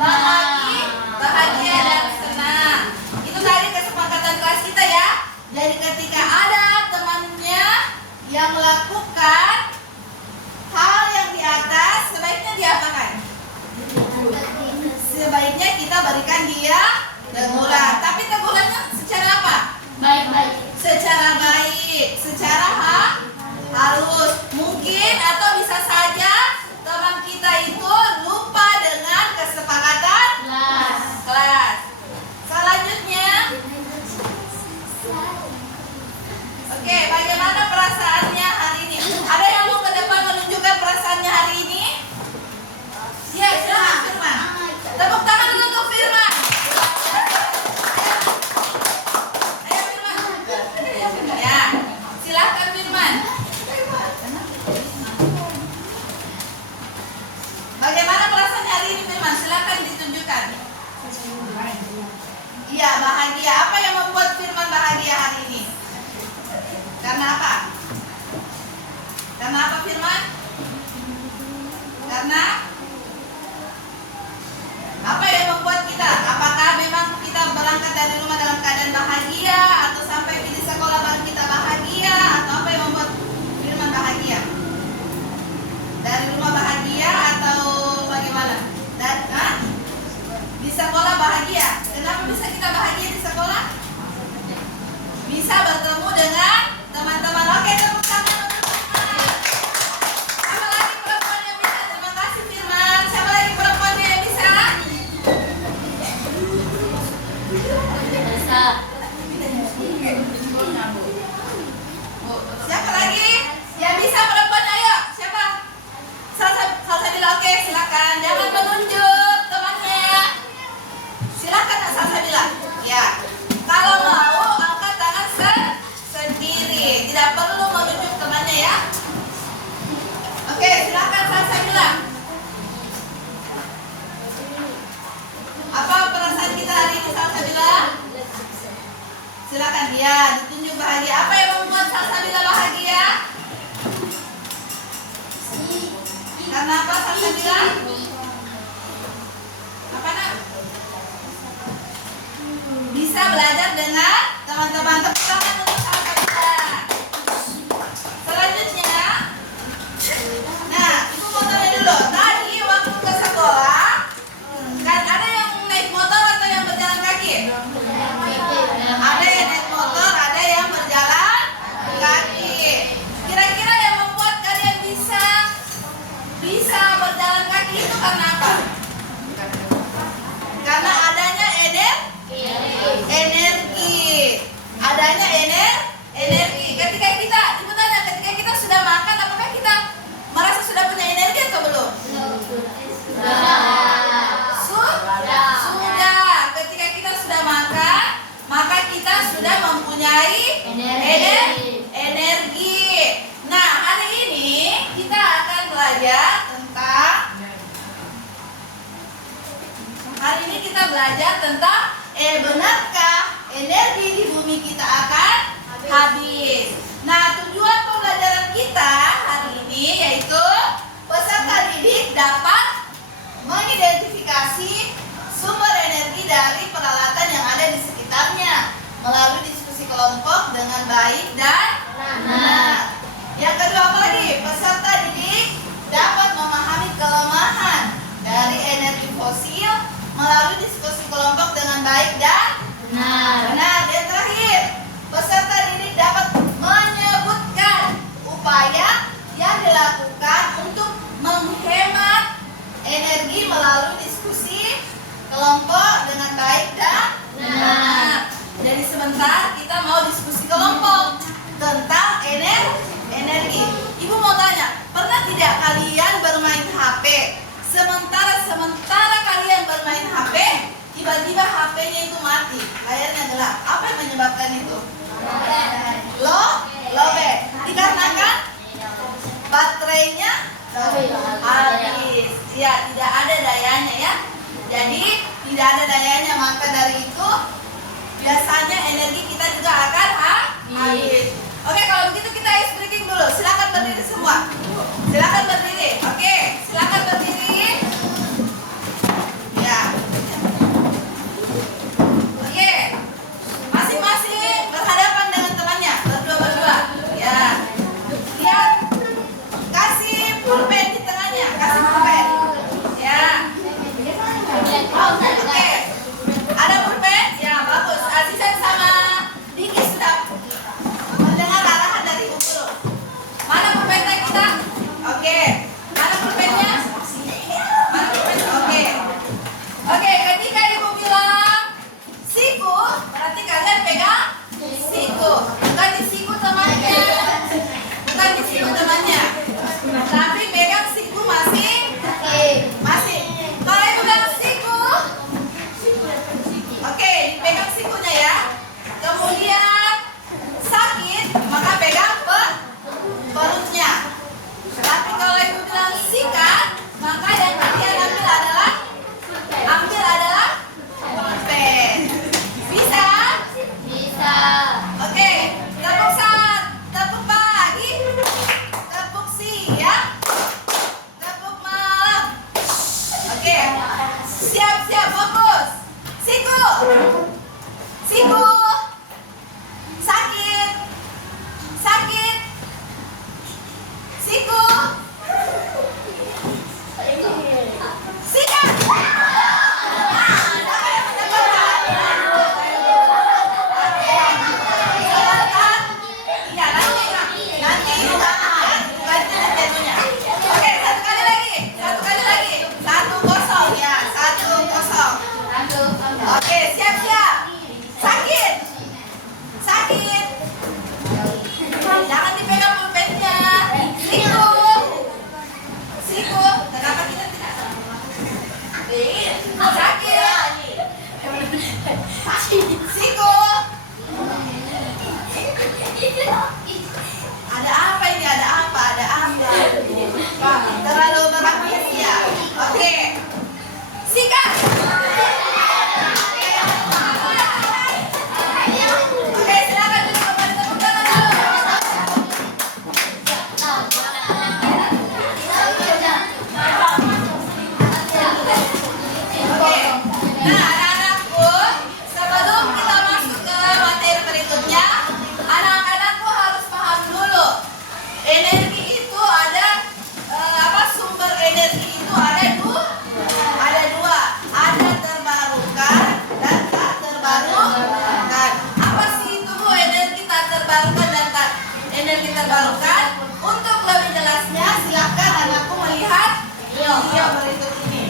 bahagia dan senang. Itu tadi kesepakatan kelas kita ya. Jadi ketika ada temannya yang melakukan hal yang di atas, sebaiknya diapakan? Sebaiknya kita berikan dia teguran. Tapi tegurannya secara apa? Baik-baik. Secara baik, secara halus. Mungkin atau bisa saja teman kita itu lupa dengan kesepakatan kelas. Selanjutnya, oke, bagaimana perasaannya hari ini? Ada yang mau ke depan menunjukkan perasaannya hari ini? Ya, silakan Firman. Tepuk tangan dulu untuk Firman. Ayo Firman. Ya, silakan Firman. Bagaimana perasaannya hari ini Firman? Silakan ditunjukkan. Iya, bahagia. Apa yang membuat Firman bahagia hari ini? Karena apa? Karena apa Firman? Karena apa yang membuat kita? Apakah memang kita berangkat dari rumah dalam keadaan bahagia, atau sampai di sekolah bareng kita bahagia, atau apa yang membuat Firman bahagia? Dari rumah bahagia atau bagaimana? Di sekolah bahagia. Kenapa bisa kita bahagia di sekolah? Bisa bertemu dengan teman-teman. Oke, tepuk tangan untuk Firman. Siapa lagi perempuan yang bisa? Terima kasih Firman. Siapa lagi perempuannya yang bisa? Siapa lagi yang bisa perempuan? Ayo, siapa? Salsabila, oke, silakan. Jangan menunjuk temannya. Silakan Salsabila. Ya. Kalau mau angkat tangan sendiri, tidak perlu menunjuk temannya ya. Oke, silakan Salsabila. Apa perasaan kita hari ini Salsabila? Silakan dia ditunjuk bahagia. Apa yang membuat Salsabila bahagia? Karena apa Salsabila? Apa nak? Bisa belajar dengan teman-teman. Tepuk tangan untuk Salsabila. Selanjutnya, nah, ibu mau tanya dulu. Tadi waktu ke sekolah, kan ada yang naik motor atau yang berjalan kaki? Ada yang naik motor, ada yang berjalan kaki. Kira-kira yang membuat kalian bisa berjalan kaki itu karena apa? Karena adanya energi. Adanya energi. Ketika kita sudah makan, apakah kita merasa sudah punya energi atau belum? Sudah. Ketika kita sudah makan, maka kita sudah mempunyai energi. Nah, hari ini kita akan belajar tentang benarkah energi di bumi kita akan habis? Nah, tujuan pembelajaran kita hari ini yaitu peserta didik dapat mengidentifikasi sumber energi dari peralatan yang ada di sekitarnya melalui diskusi kelompok dengan baik dan benar. Yang kedua apa lagi? Peserta didik dapat memahami kelemahan dari energi fosil melalui diskusi kelompok dengan baik dan benar. Dan terakhir, peserta didik dapat menyebutkan upaya yang dilakukan untuk menghemat energi melalui diskusi kelompok dengan baik dan benar. Jadi sebentar kita mau diskusi kelompok tentang energi. Ibu mau tanya, pernah tidak kalian bermain HP? Sementara kalian bermain HP, tiba-tiba HP-nya itu mati, layarnya gelap. Apa yang menyebabkan itu? Lowbat. Dikarenakan baterainya habis. Ya, tidak ada dayanya ya. Jadi tidak ada dayanya, maka dari itu biasanya energi kita juga akan habis. Oke, kalau begitu kita ice breaking dulu. Silakan berdiri semua. Silakan berdiri. Oke, silakan berdiri. Ya. Siap, fokus. Siku. Sakit. Siku. Sikat. Satu kali lagi. 1-0 ya. 1-0. Oke, siap. Sakit. Jangan dipegang pulpennya. Siku. Kenapa kita tidak sakit? Siku. Ada apa ini? Ada apa? Terlalu terapis ya. Oke. Sikat. Oke, silakan duduk kembali, tepuk tangan dulu. Oke. Nah, anak-anakku, sebelum kita masuk ke materi berikutnya, anak-anakku harus paham dulu. Energi itu ada sumber energi itu ada dua. Ada terbarukan dan tak terbarukan. Apa sih itu Bu energi tak terbarukan dan tak energi terbarukan? Untuk lebih jelasnya silakan anakku melihat video berikut ini.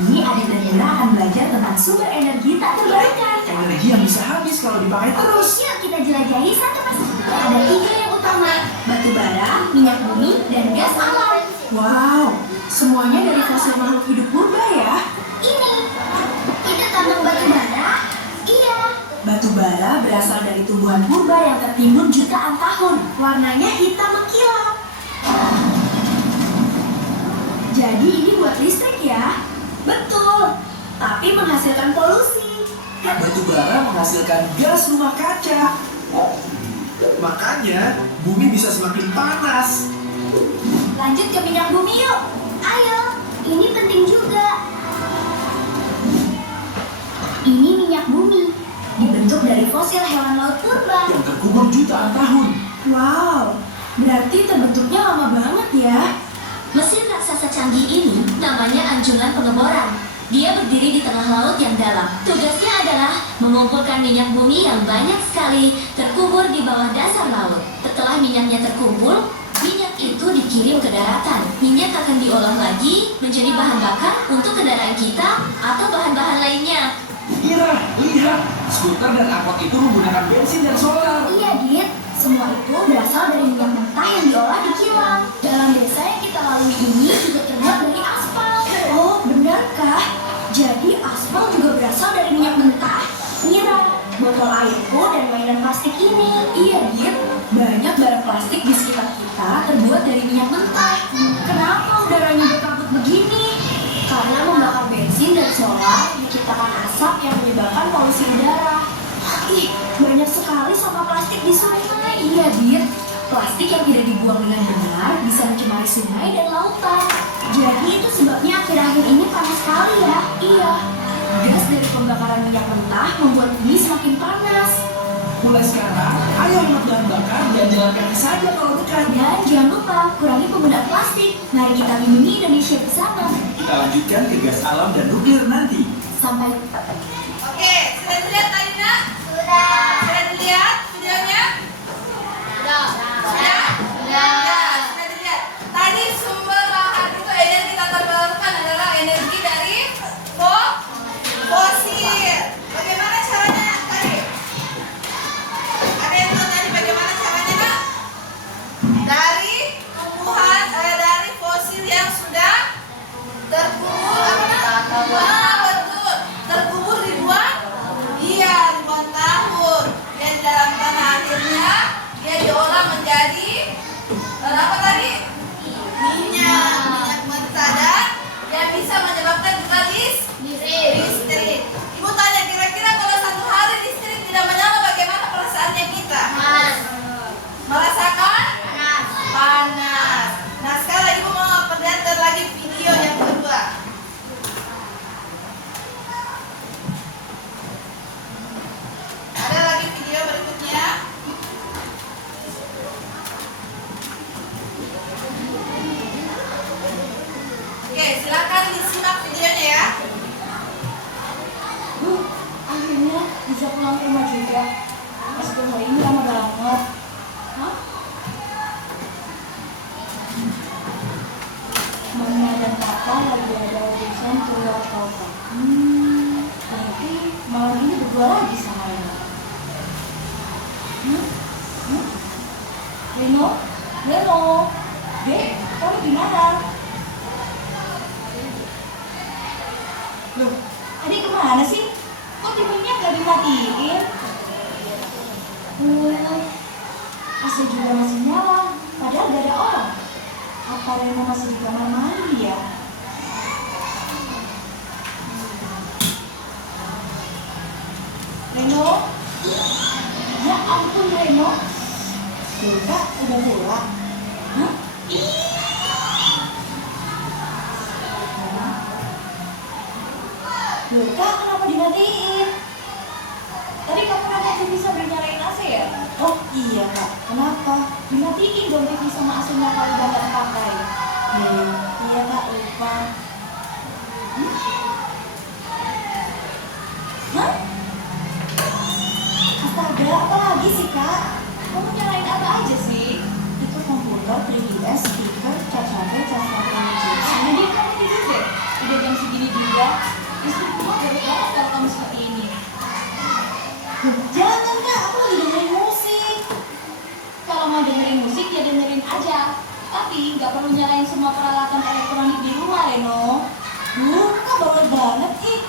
Ini adik dan Yura akan belajar tentang sumber energi tak terbarukan. Energi yang bisa habis kalau dipakai terus. Yuk kita jelajahi satu persatu. Ada 3 yang utama: batu bara, minyak bumi, dan gas alam. Wow, semuanya dari fosil makhluk hidup purba ya. Ini tambang batu bara. Iya. Batu bara berasal dari tumbuhan purba yang tertimbun jutaan tahun. Warnanya hitam mengkilap. Jadi ini buat listrik ya? Betul. Tapi menghasilkan polusi. Batu bara menghasilkan gas rumah kaca. Makanya bumi bisa semakin panas. Lanjut ke minyak bumi yuk. Ayo, ini penting juga. Ini minyak bumi, dibentuk dari fosil hewan laut purba. Yang terkubur jutaan tahun. Wow, berarti terbentuknya lama banget ya. Mesin raksasa canggih ini namanya anjungan pengeboran. Dia berdiri di tengah laut yang dalam. Tugasnya adalah mengumpulkan minyak bumi yang banyak sekali terkubur di bawah dasar laut. Setelah minyaknya terkumpul, minyak itu dikirim ke daratan. Minyak akan diolah lagi menjadi bahan bakar untuk kendaraan kita atau bahan-bahan lainnya. Ira, lihat, skuter dan angkot itu menggunakan bensin dan solar. Iya, Dit. Semua itu berasal dari minyak mentah yang diolah di kilang. Dalam desa yang kita lalui ini juga terbuat dari aspal. Oh, benarkah? Jadi aspal juga berasal dari minyak mentah? Mira, botol airku dan mainan plastik ini. Iya, Dit. Banyak barang plastik di sekitar kita terbuat dari minyak mentah. Kenapa udaranya berkabut begini? Karena membakar bensin dan solar menciptakan asap yang menyebabkan polusi udara. Ih, banyak sekali sampah plastik di sungai. Iya, Dit. Plastik yang tidak dibuang dengan benar bisa mencemari sungai dan lautan. Jadi itu sebabnya akhir-akhir ini panas sekali ya. Iya. Gas dari pembakaran minyak mentah membuat bumi semakin panas. Mulai sekarang, ayo hemat bahan bakar dan jalan kaki saja kalau dekat. Dan jangan lupa kurangi penggunaan plastik. Mari kita lindungi Indonesia bersama. Kita lanjutkan ke gas alam dan nuklir nanti. Sampai. Oke, sudah dilihat tadi nak? Sudah dilihat videonya? Sudah dilihat. Tadi sumber bahan itu energi tak terbarukan adalah energi dari fosil. Bagaimana caranya tadi? Ada yang tahu tadi bagaimana caranya nak? Dari tumbuhan, dari fosil yang sudah terkubur betul, terkubur ribuan tahun. Dan di dalam tanah akhirnya dia diolah menjadi apa tadi? Minyak mentah dan yang bisa menyebabkan juga listrik. Ibu tanya kira-kira kalau satu hari listrik tidak menyala bagaimana perasaannya kita? Merasakan panas. Nah sekarang ibu mau perlihatkan lagi video bisa pulang ke rumah juga. Meskipun hari ini lama banget. Hah? Mama dan papa lagi ada urusan keluar kota. Berarti malam ini berdua lagi sama Reno. Reno? Reno? Dek, kamu gimana? Loh, adik kemana sih? Kok TV-nya nggak dimatiin? AC juga masih nyala, padahal gak ada orang. Apa Reno masih di kamar mandi ya? Reno? Ya ampun Reno. Delta udah pulang? Hah? Delta kenapa dimatiin? Tadi kamu nanya TV sambil nyalain AC ya? Oh iya kak, kenapa? Dimatiin dong TV sama AC-nya kalau udah gak dipakai. Iya kak, lupa. Hah? Astaga, apa lagi sih kak? Kamu nyalain apa aja sih? Itu komputer, 3DS, speaker, charge HP, charge HP, jadi kamu tidur deh. Udah jam segini juga. Listrik rumah gede banget kalau kamu seperti ini. Jangan kak, aku lagi dengerin musik. Kalau mau dengerin musik ya dengerin aja. Tapi nggak perlu nyalain semua peralatan elektronik di rumah, Reno. Kak bawel banget ih.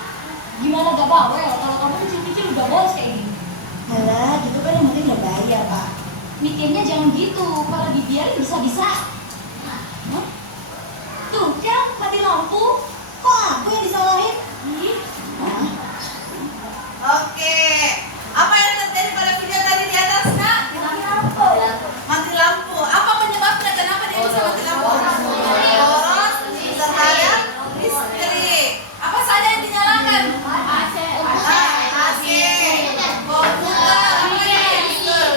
Gimana gak bawel kalau kamu kecil-kecil udah bolos kayak ini? Alah, gitu kan yang penting udah bayar, Pak. Mikirnya jangan gitu, kalau dibiarin bisa-bisa. Hah? Tuh kan, mati lampu. Kok aku yang disalahin? Hah? Oke. Apa yang terjadi pada video tadi di atas, Kak? Mati lampu. Apa penyebabnya? Kenapa dia bisa mati lampu? Boros terhadap listrik. Apa saja yang dinyalakan? AC, komputer,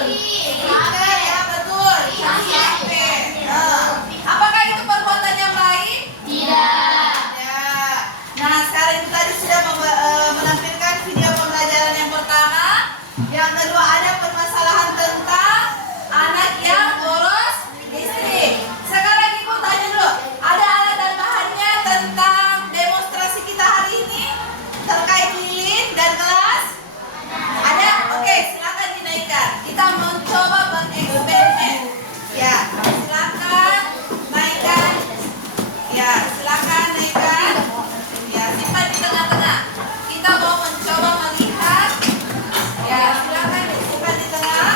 speaker, ya betul. HP. Apakah itu perbuatan yang baik? Tidak. Ya. Nah, sekarang itu tadi sudah menampilkan video pembelajaran yang pertama. Yang kedua ada permasalahan tentang anak yang boros listrik. Sekarang Ibu tanya dulu, ada alat dan bahannya tentang demonstrasi kita hari ini terkait lilin dan kelas? Ada? Oke, silakan dinaikkan. Kita mencoba bereksperimen. Ya, silakan naikkan. Ya, silakan naikkan. Ya, simpan di tengah-tengah. Kita mau mencoba melihat. Ya, silakan disimpan di tengah.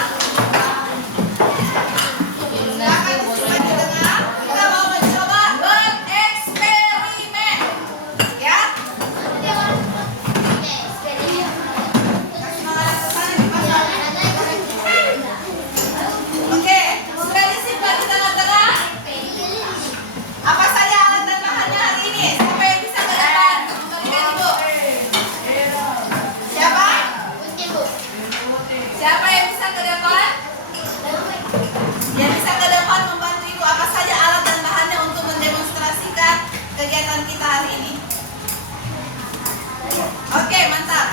Silakan disimpan di tengah. Kita mau mencoba bereksperimen. Ya. Kasih makanan ke sana dipasang. Oke, sudah disimpan di tengah-tengah. Apa saja alat dan bahannya hari ini? Siapa yang bisa ke depan memberikan Ibu? Siapa? Siapa yang bisa ke depan? Yang bisa ke depan membantu Ibu. Apa saja alat dan bahannya untuk mendemonstrasikan kegiatan kita hari ini? Oke, mantap.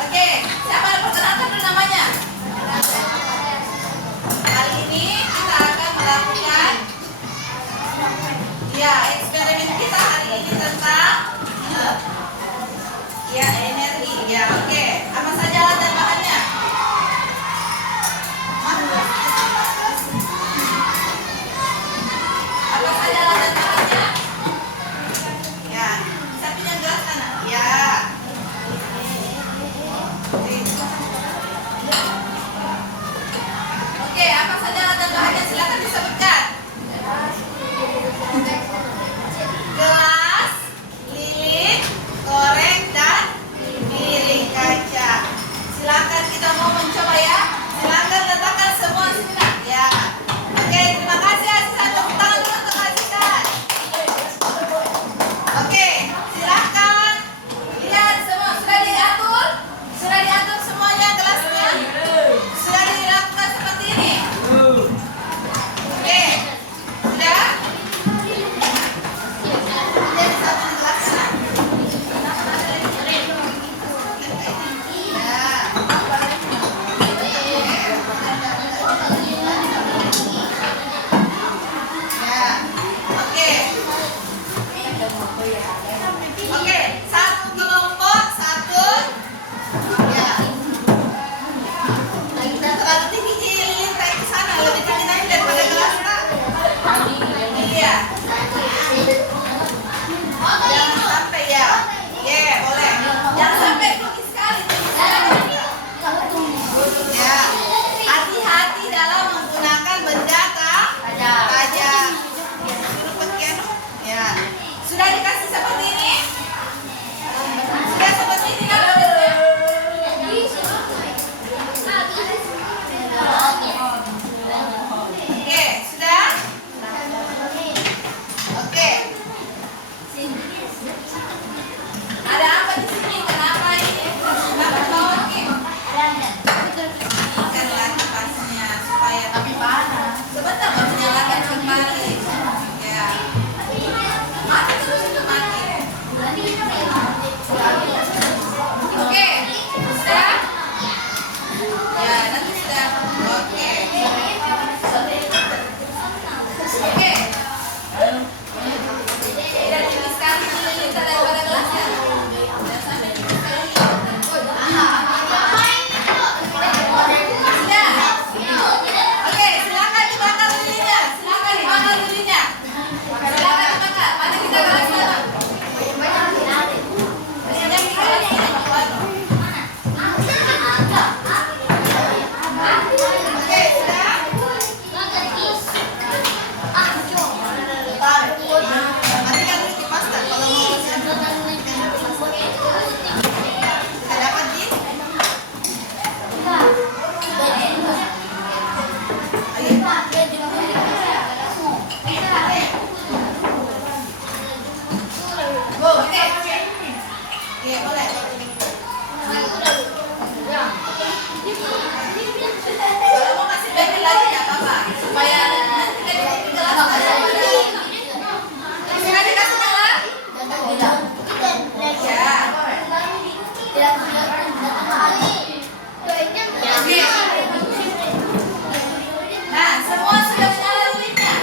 Oke, siapa yang perkenalkan dulu namanya? Hari ini kita akan melakukan ya eksperimen kita hari ini tentang ya energi. Ya, oke. Apa saja alat dan bahannya? Apa saja alat dan bahannya? Ya, bisa pinjam gelas sana. Ya. Oke, apa saja alat dan bahannya? Silakan disebutkan. Gelas, lilin, korek, dan piring kaca. Silakan kita mau mencoba ya. Silakan letakkan semua sini nak. Ya. Oke, terima kasih Asisten. Tepuk tangan dulu untuk Asisten. Oke, silakan. Lihat semua sudah diatur. Sudah diatur semuanya gelasnya. Sudah dilakukan seperti ini. Terlalu tinggi Lilin, naik ke sana. Lebih tinggi naik daripada gelas, Kak. Iya. Jangan sampai ya. Oke, boleh. Jangan sampai tinggi sekali. Ya. Hati-hati dalam menggunakan benda tajam. Suruh pekian. Ya. Sudah dikasih seperti ini? Sudah seperti ini kan? Oke, sudah? Oke. Ada apa di sini? Kenapa ini? Kenapa bawa ini? Ikanlah kipasnya supaya tapi panas. Sebentar baru nyalakan kembali. Ya. Mati terus itu mati. Oke, sudah? Ya, nanti sudah. Oke. Oke. Tidak tinggi sekali Lilin daripada gelasnya. Jangan sampai tinggi sekali. Sudah. Oke, silakan dibakar lilinnya. Silakan dibakar lilinnya. Silakan dibakar. Mana kita gelasnya? Lilinnya kita gelasnya. Oke, sudah. Matikan dulu kipas dan kalau mau kita dapat di oke. Oke, boleh. Kalau mau kasih bagi lagi ya apa-apa supaya nanti kan di gelas ada. Sudah dikasih gelas? Ya. Oke. Nah, semua sudah nyala lilinnya.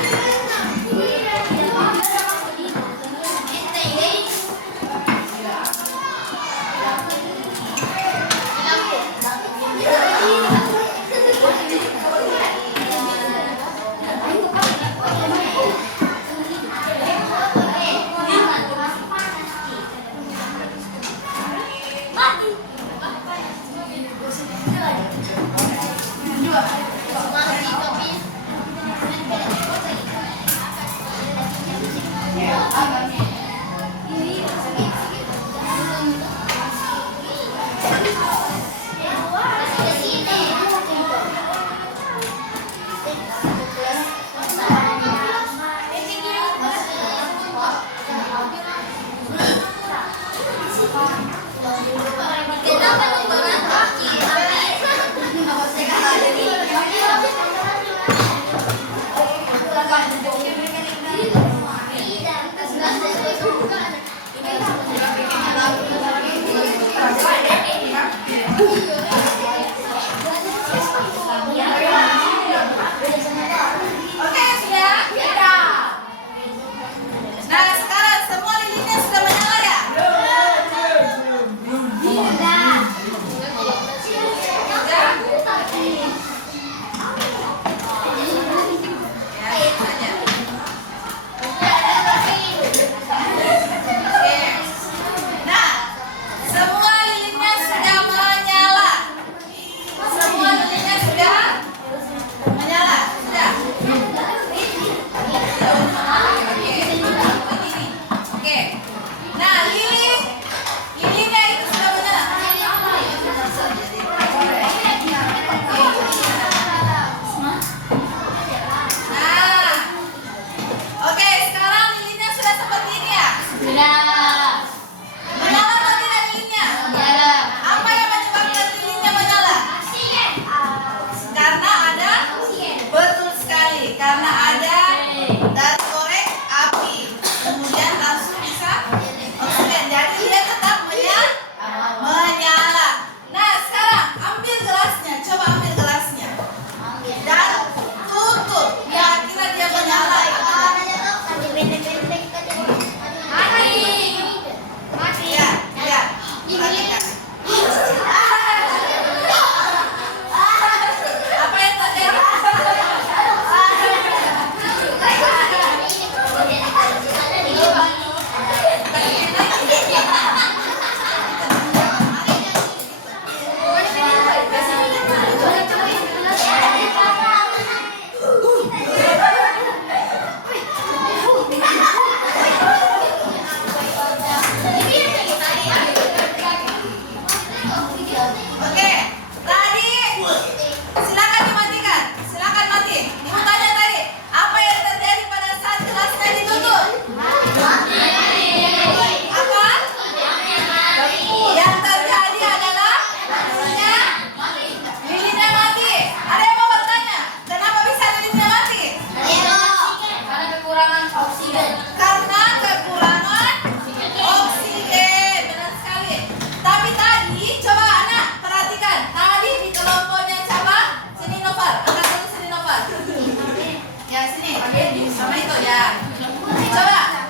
Coba.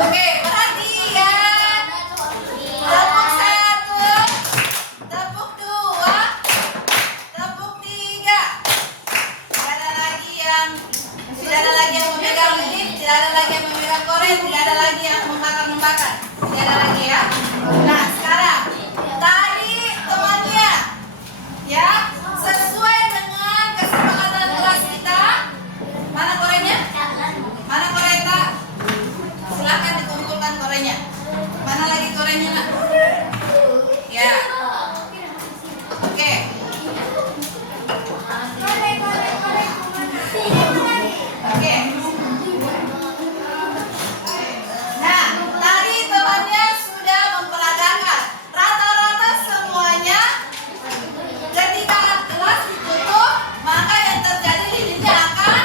Oke, perhatian. Tepuk 1, tepuk 2, tepuk 3. Tidak ada lagi yang memegang lilin, tidak ada lagi yang memegang korek, tidak ada lagi yang membakar. Tidak ada lagi ya. Nah, sekarang tadi temannya ya, sesuai dengan kesepakatan kelas kita. Mana koreknya? Mana koreka? Silakan dikumpulkan koreknya. Mana lagi koreknya, Nak? Ya. Oke. Oke. Nah, tadi temannya sudah memperagakan. Rata-rata semuanya ketika kelas ditutup, maka yang terjadi lilinnya akan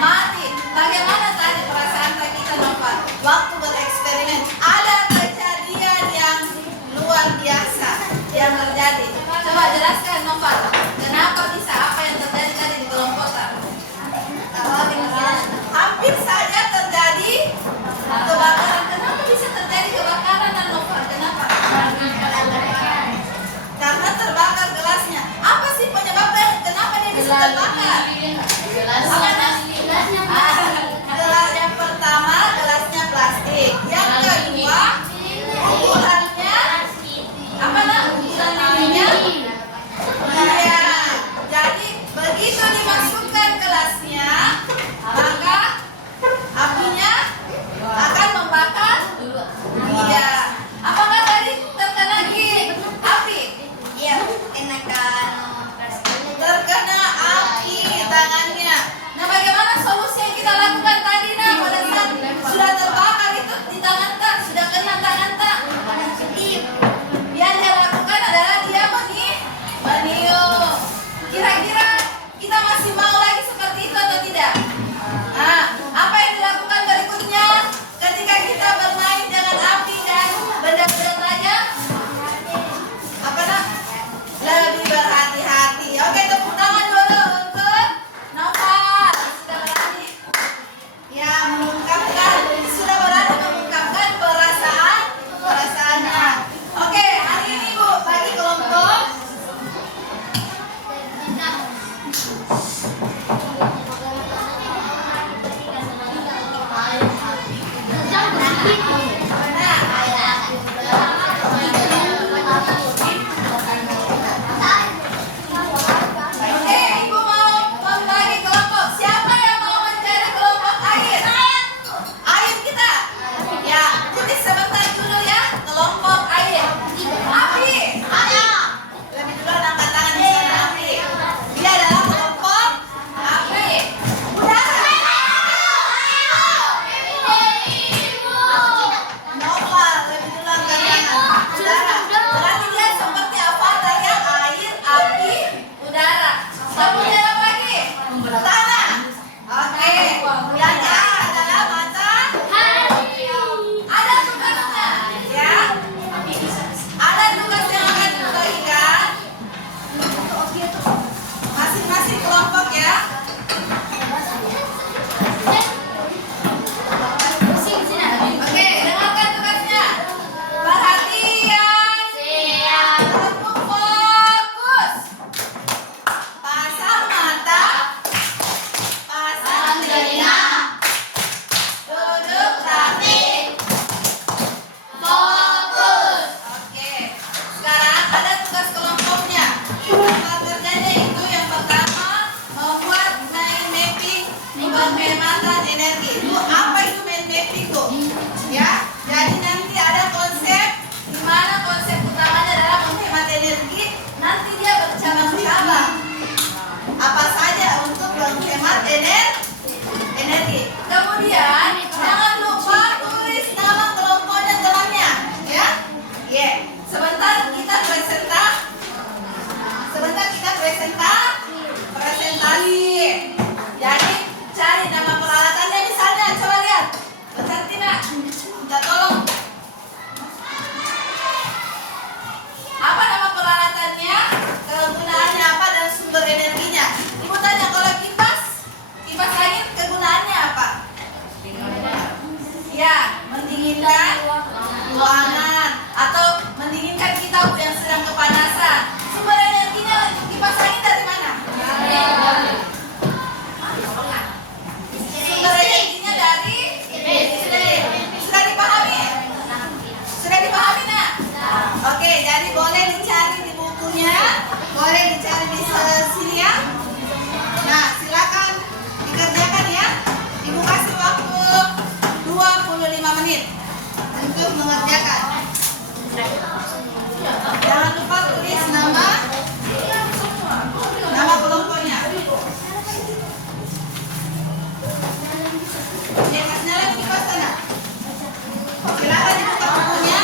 mati. Bagaimana tadi perasaan kita, Nova? Waktu bereksperimen, ada kejadian yang luar biasa yang terjadi. Coba jelaskan, Nova. Kenapa bisa, apa yang terjadi tadi di kelompokan? Hampir saja terjadi kebakaran. Kenapa bisa terjadi kebakaran, Nova? Kenapa? Karena terbakar gelasnya. Apa sih penyebabnya? Kenapa dia bisa terbakar? Apa, Nak? Gelas yang pertama, gelasnya plastik. Yang kedua, ukurannya apa, Nak? Ukuran lilinnya? Iya. Jadi begitu dimasukkan gelasnya, maka apinya akan membakar. Iya. Apakah tadi terkena api? Iya, terkena api tangannya. Nah, bagaimana solusi yang kita lakukan tadi, Nah? Pada saat sudah terbakar itu di tangan Tak, sudah kena tangan Tak. Yang dia lakukan adalah dia meniup. Kira-kira kita masih mau lagi seperti itu atau tidak? Nah, apa yang dilakukan berikutnya ketika kita bermain dengan api dan benda-benda tajam? Apa, Nak? Lebih berhati-hati. Oke, tepuk tangan dulu untuk Nova. Sudah berani. Ya, sudah berani mengungkapkan perasaannya. Oke, hari ini Bu, bagi kelompok Oke, Ibu mau membagi kelompok. Siapa yang mau mencari kelompok air? Air kita. Ya, tulis sebentar dulu ya. Kelompok air. Api. Lebih dulu angkat tangan di sana, api. Dia adalah kelompok api. Udara. Nova, lebih dulu angkat tangan. Udara. Berarti dia seperti avatar ya, air, api, udara. Kemudian apa lagi? Tanah. Oke. Yang A adalah matahari. Ada tugasnya, ya. Ada tugas yang akan dibagikan. Masing-masing kelompok ya. Oke, dengarkan tugasnya. Perhatian. Tepuk fokus. Pasang mata. Pasang telinga. Duduk rapi. Fokus. Oke. Sekarang ada tugas kelompoknya. Apa kerjanya itu? Yang pertama, membuat mind mapping penghematan energi. Itu apa itu mind mapping tuh? Ya. Jadi nanti ada konsep di mana konsep utamanya adalah menghemat energi. Nanti dia bercabang-cabang. Apa saja untuk menghemat energi. Kemudian jangan lupa tulis nama kelompoknya temannya, ya. Sebentar kita presentasi. Jadi cari nama peralatannya misalnya. Coba lihat. Bentar, Tina. Minta tolong. Apa nama peralatannya? Kegunaannya apa dan sumber energinya? Ibu tanya, kalau kipas angin kegunaannya apa? mengerjakan. Jangan lupa tulis nama kelompoknya. Oke, Mas Nyala di pas sana. Silakan dibuka bukunya.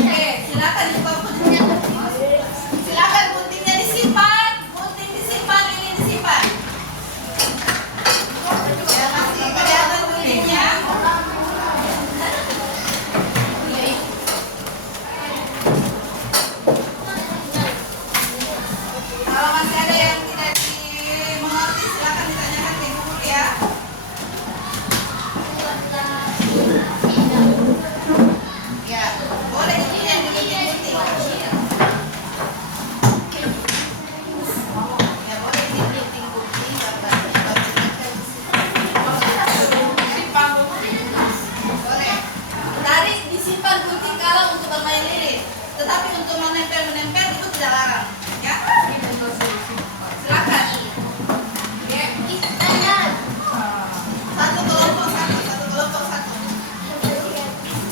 Oke, silakan dibuka bukunya. Silakan guntingnya disimpan. Gunting disimpan, ini disimpan. Ya, masih kelihatan guntingnya. Kalau masih ada yang tidak dimengerti, silakan ditanyakan ke guru ya. Ya, boleh ini yang digunting-gunting. Ya, boleh digunting-gunting. Boleh. Tarik disimpan gunting kalau untuk bermain lilin. Tetapi untuk menempel itu tidak larang. Ya. Silakan. Ya. Satu kelompok satu.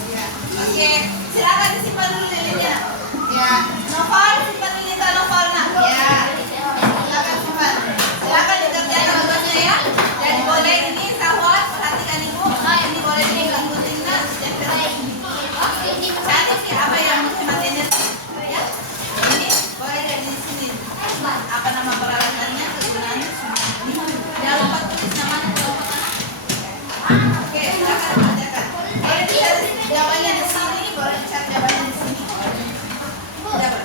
Ya. Oke, silakan disimpan dulu lilinnya. Ya. Novel, simpan lilin Novel nak. Ya. Silakan simpan. Silakan dikerjakan tugasnya ya. Jadi boleh ini sahwat, perhatikan ibu. Ini boleh dipegang guntingnya. Cantik sih apa yang menghemat energi. Ya. Ini boleh dari sini. Apa nama peralatannya, kegunaannya semua. Jangan lupa tulis namanya kelompok anak. Oke, silakan kerjakan. Boleh dicari jawabannya di sini, boleh dicari jawabannya di sini. Tidak boleh.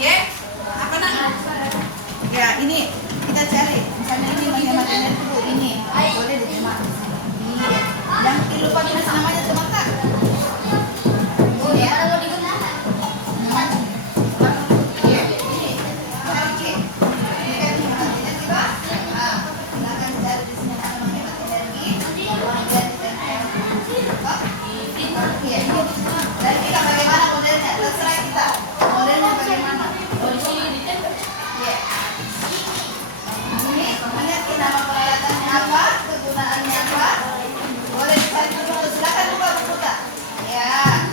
Ya, apa nama? Ya, ini kita cari. Misalnya ini menghemat energi bu, ini boleh diterima. Iya. Jangan lupa tulis namanya teman-teman. Ya. Dan kita bagaimana modelnya? Terserah kita. Modelnya bagaimana? Ya. Ini mengerti nama peralatannya apa, kegunaannya apa. Boleh dicari dulu. Silakan buka buku tak? Ya.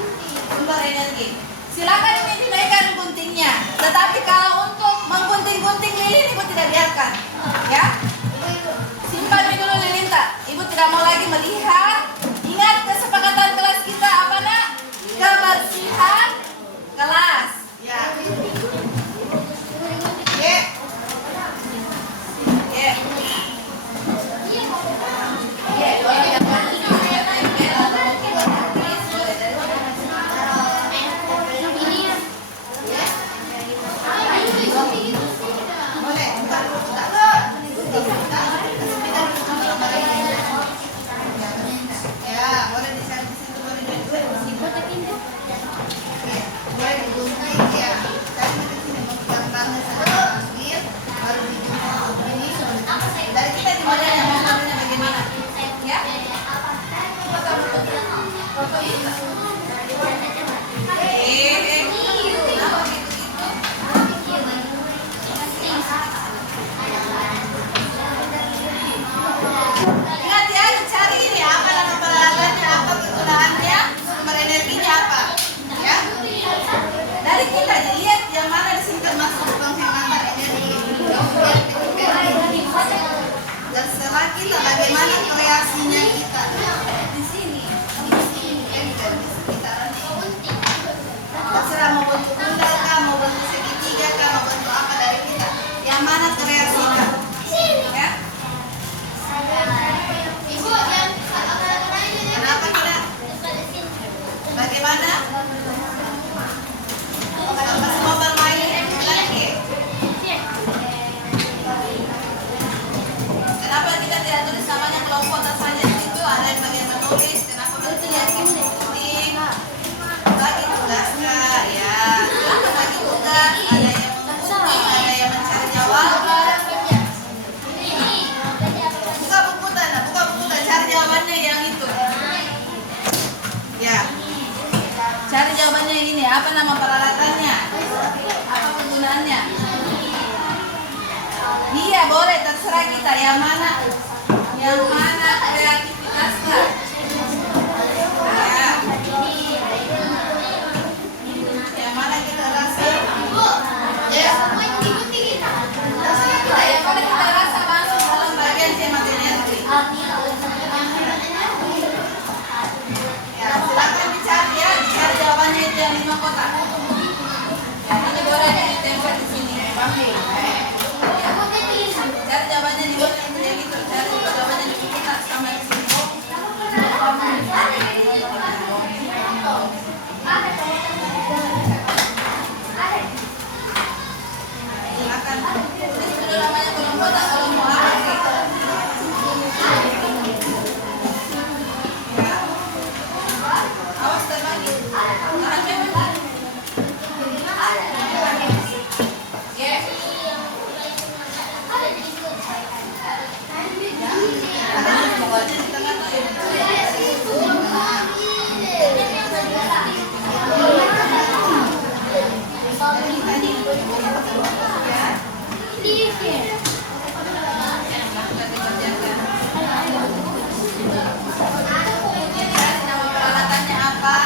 Sumber energi. Silakan ini dinaikkan guntingnya. Tetapi kalau untuk menggunting-gunting lilin, ibu tidak biarkan. Ya. Simpan dulu lilin tak? Ibu tidak mau lagi melihat. Ingat kesepakatan kelas kita apa nak? Kebersihan kelas. Ya. Ya. Ya. Ya. Boleh dapat tempel atau mungkin tulis boleh dari boleh buka dulu ya, boleh dicari di situ, boleh di sini. Boleh digunting ya. Cari di sini memegang tangan sambil ambil, baru digunting ini. Dari kita di modelnya bagaimana? Ya. Foto itu. Kenapa gitu? Ingat ya, cari ini apa nama peralatannya, apa kegunaannya, sumber energinya apa, ya. Dari kita dilihat yang mana di sini termasuk penghematan energi. Terserah kita bagaimana kreasinya kita di sini, dan di sekitaran ini. Terserah mau bentuk bundar kah, mau bentuk segitiga kah, mau bentuk apa dari kita. Yang mana kreasi kita, ya. Ibu, kenapa kita? Bagaimana? Pas mau bermain lagi. Kenapa kita tidak tulis namanya kelompok saja di situ? Ada yang bagian menulis. Kenapa kita lihat gunting? Bagi tugas kak, ya. Silakan bagi tugas. Ada yang menggunting, ada yang mencari jawaban. Buka buku tak, cari jawabannya yang itu. Ya. Cari jawabannya yang ini. Apa nama peralatannya? Apa penggunaannya? Iya boleh, terserah kita. Yang mana kreativitas panas nggak? Ya. Yang mana kita rasa? Ya. Yang mana kita rasa masuk dalam bagian hemat energi? Ya, silakan dicari ya, dicari jawabannya itu yang 5 kotak. Ya, ini boleh ditempel di sini. Ya. Cari jawabannya di mana itu yang itu, cari jawabannya di kotak sama di sini. Silakan tulis dulu namanya kolom kotak kalau mau apa sih? Ya. Awas terbagi. Tahan memang. Ya. Pokoknya di tengah tuh ya. Nama peralatannya apa?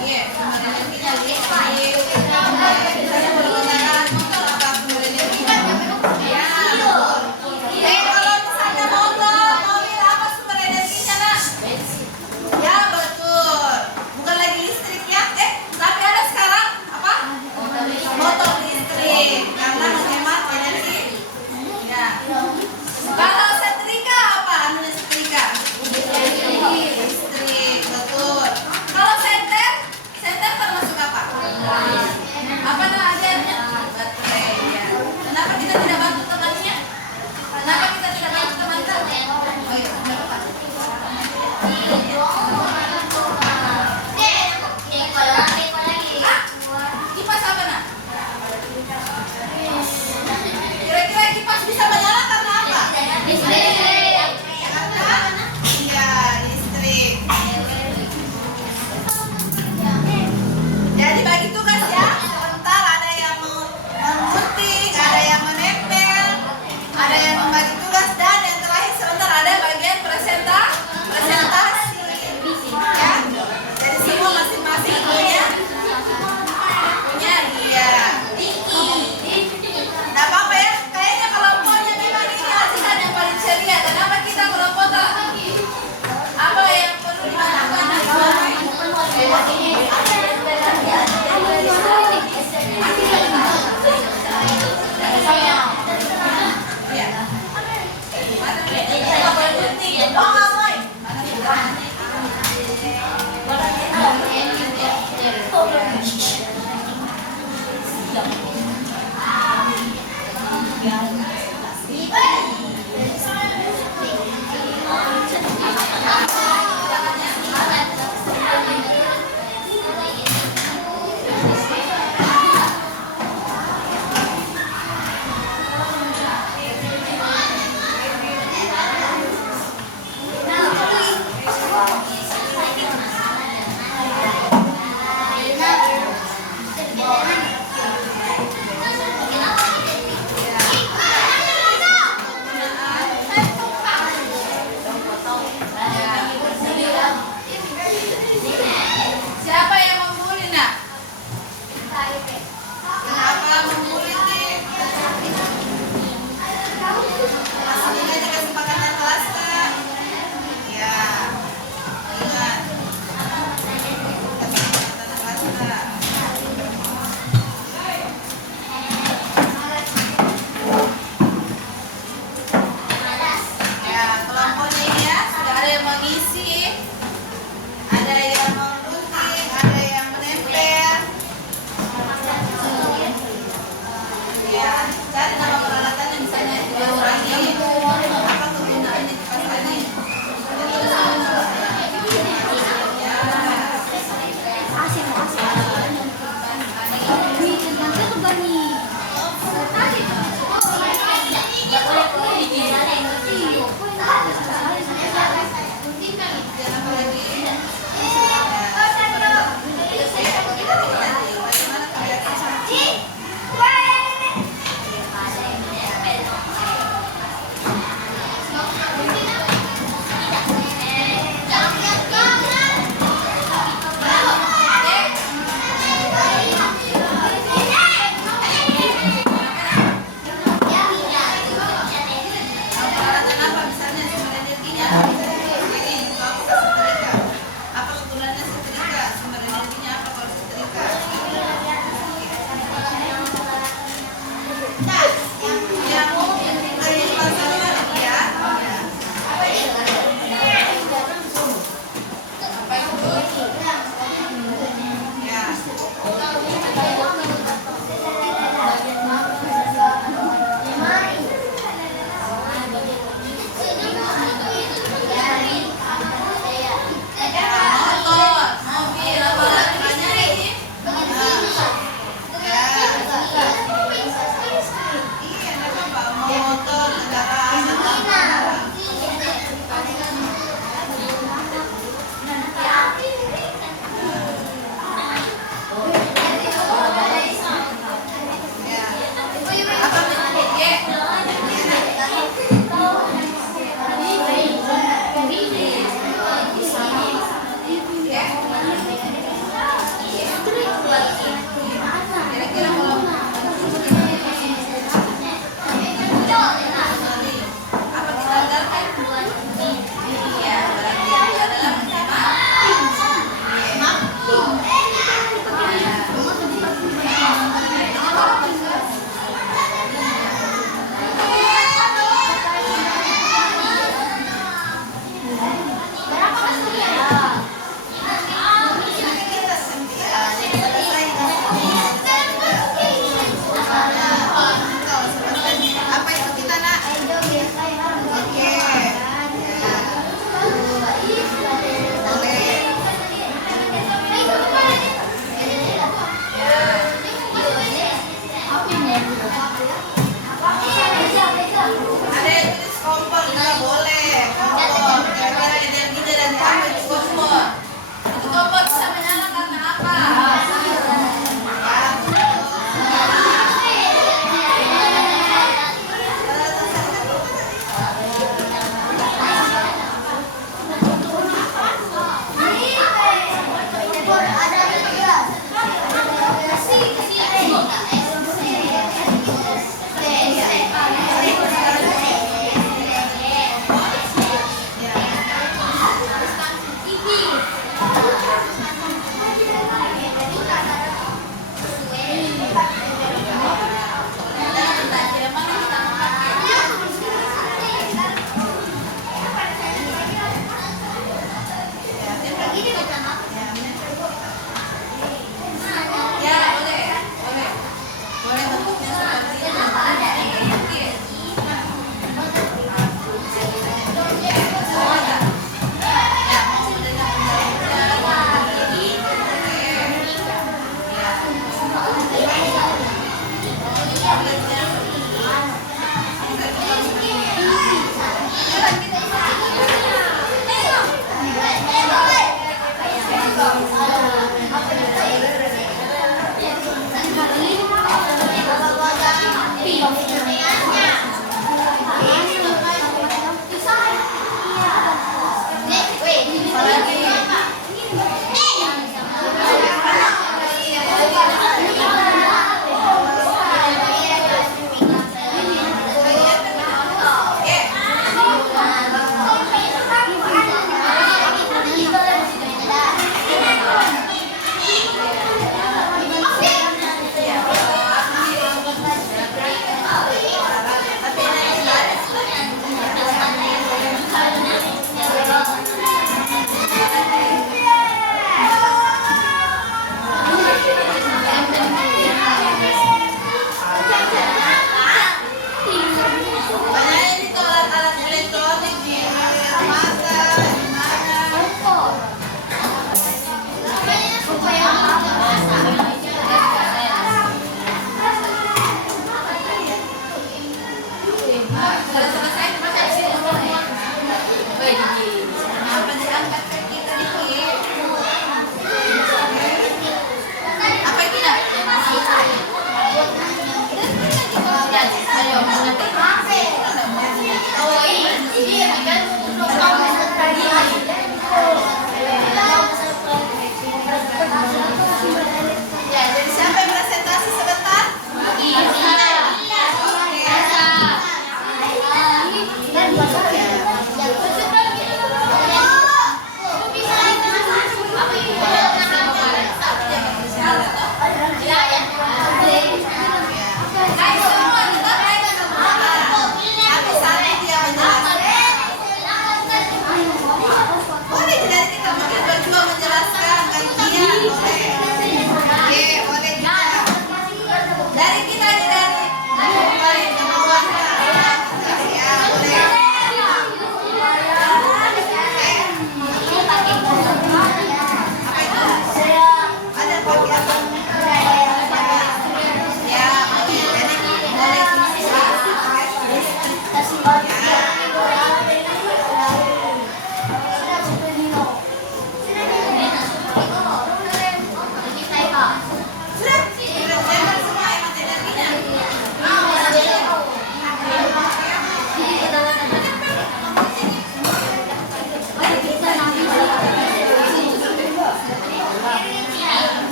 Iya, sumber energinya listrik. Misalnya kalau menggunakan motor apa sumber energinya? Ya, betul. Kalau misalnya mobil apa sumber energinya, Nak? Ya, betul. Bukan lagi listrik ya. Tapi ada sekarang apa? Motor listrik karena menghemat energi. Ya. Kalau setrika apa? Anunya setrika? Listrik, betul. Kalau senter termasuk apa? Apa nama ajarnya? Baterai. Ya. Kenapa kita tidak bantu temannya? Kenapa kita tidak bantu teman-teman? Oh iya, benar, Pak. Kipas apa, Nak? Kira-kira kipas bisa menyala karena apa? Karena iya, listrik. Jadi bagi tugas ya. Sebentar ada yang mengunting, ada yang menempel, ada yang membagi tugas.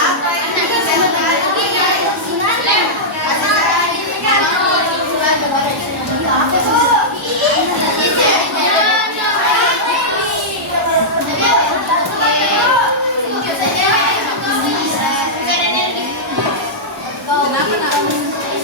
Apa ini? Kenapa nak? Apa kita?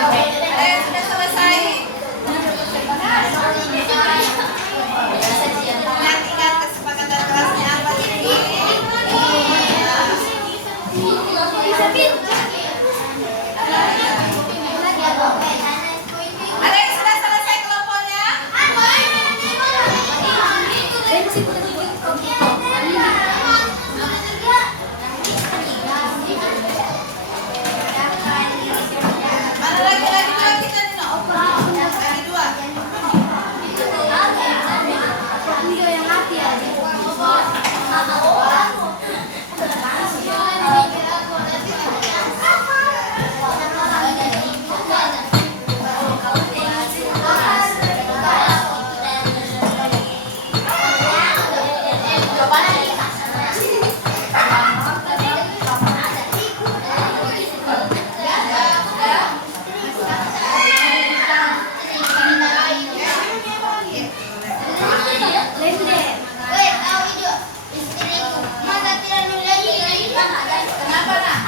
Oke, ada yang sudah selesai? Ada yang sudah selesai? Ingat-ingat kesepakatan kelasnya apa ini? Ada yang sudah selesai kelompoknya? Mana lagi dua kita nih, no? Lagi dua. Kenapa, nak?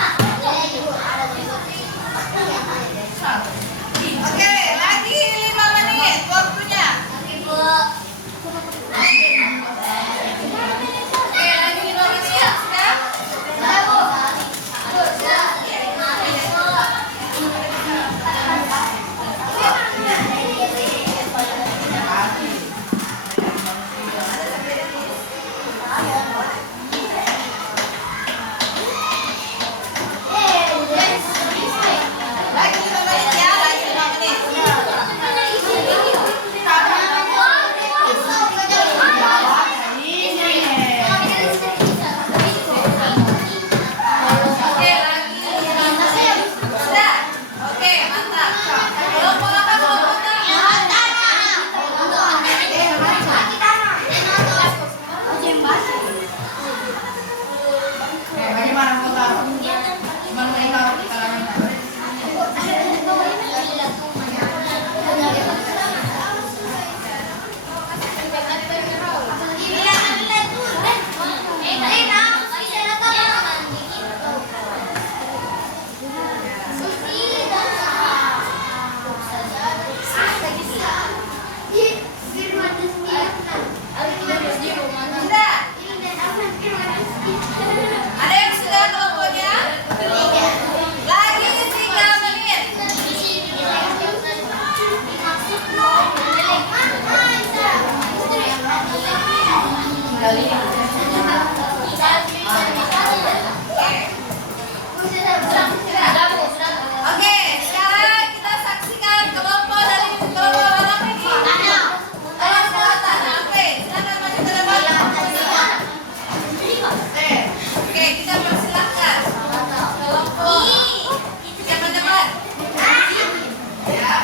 Oke, lagi 5 menit waktunya. Oke, lagi 5 menit. Sudah? Lagi 5 menit ya, lagi 5 menit. Oke, lagi 5 menit. Sudah? Oke, mantap. Kelompok apa kelompoknya? Bagaimana mau tahu? Gimana mau tahu? Sudah? Ada yang sudah kelompoknya? Lagi 3 menit. Oke, sekarang kita saksikan kelompok dari kelompok mana ini? Kelompok tanah. Oke, silakan maju ke depan. Oke, kita persilahkan kelompok siapa depan? Ya.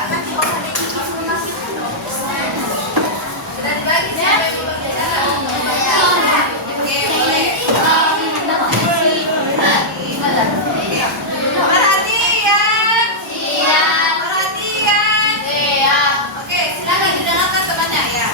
Sudah dibagi siapa yang mau bicara? Oke, boleh. Perhatian. Perhatian. Oke, silakan didengarkan temannya ya.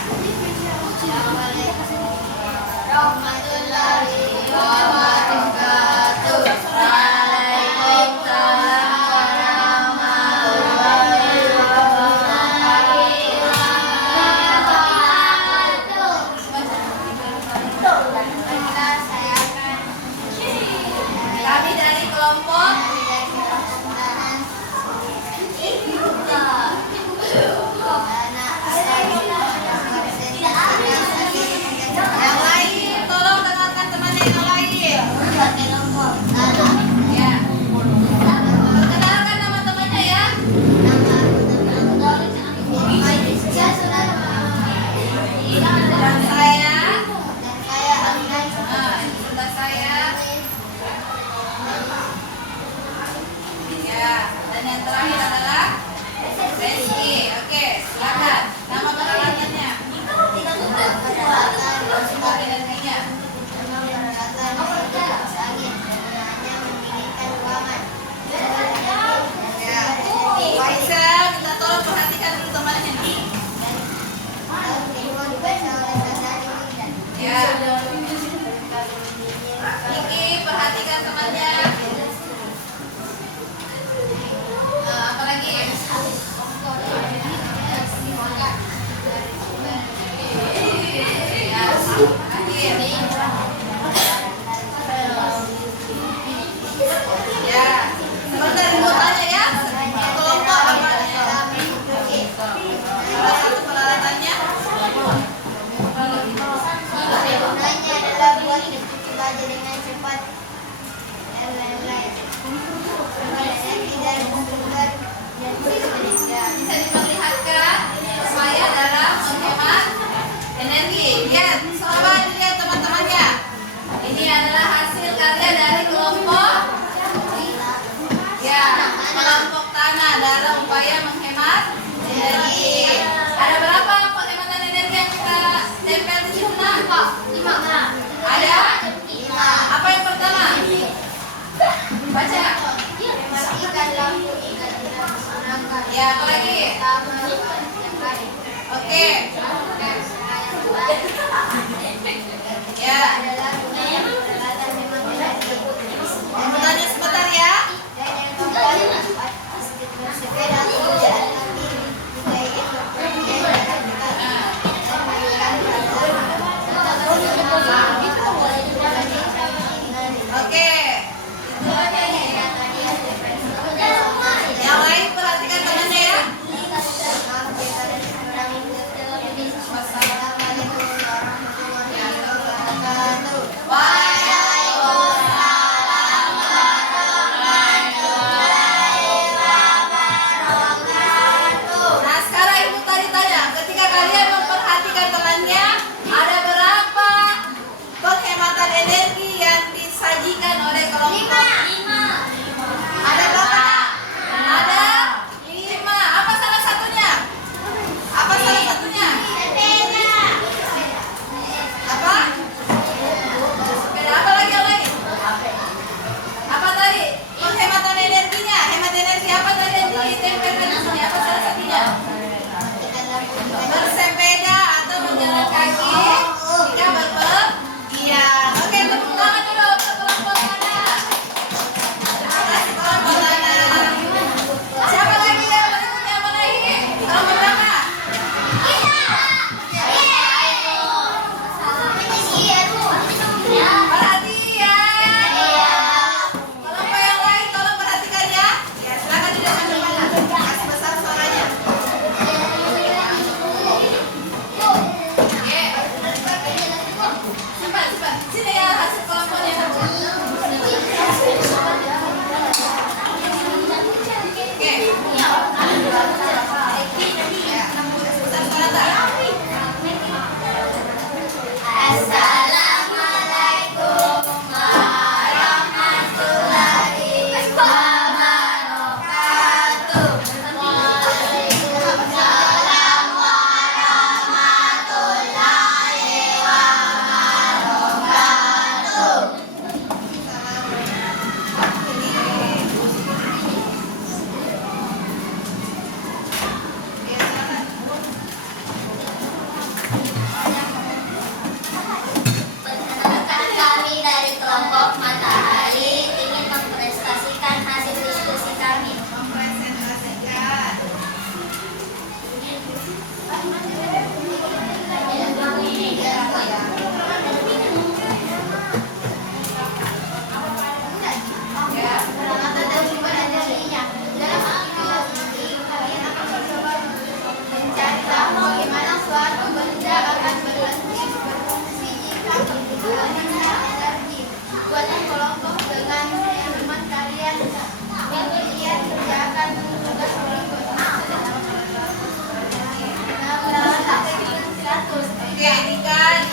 Oke, ini kan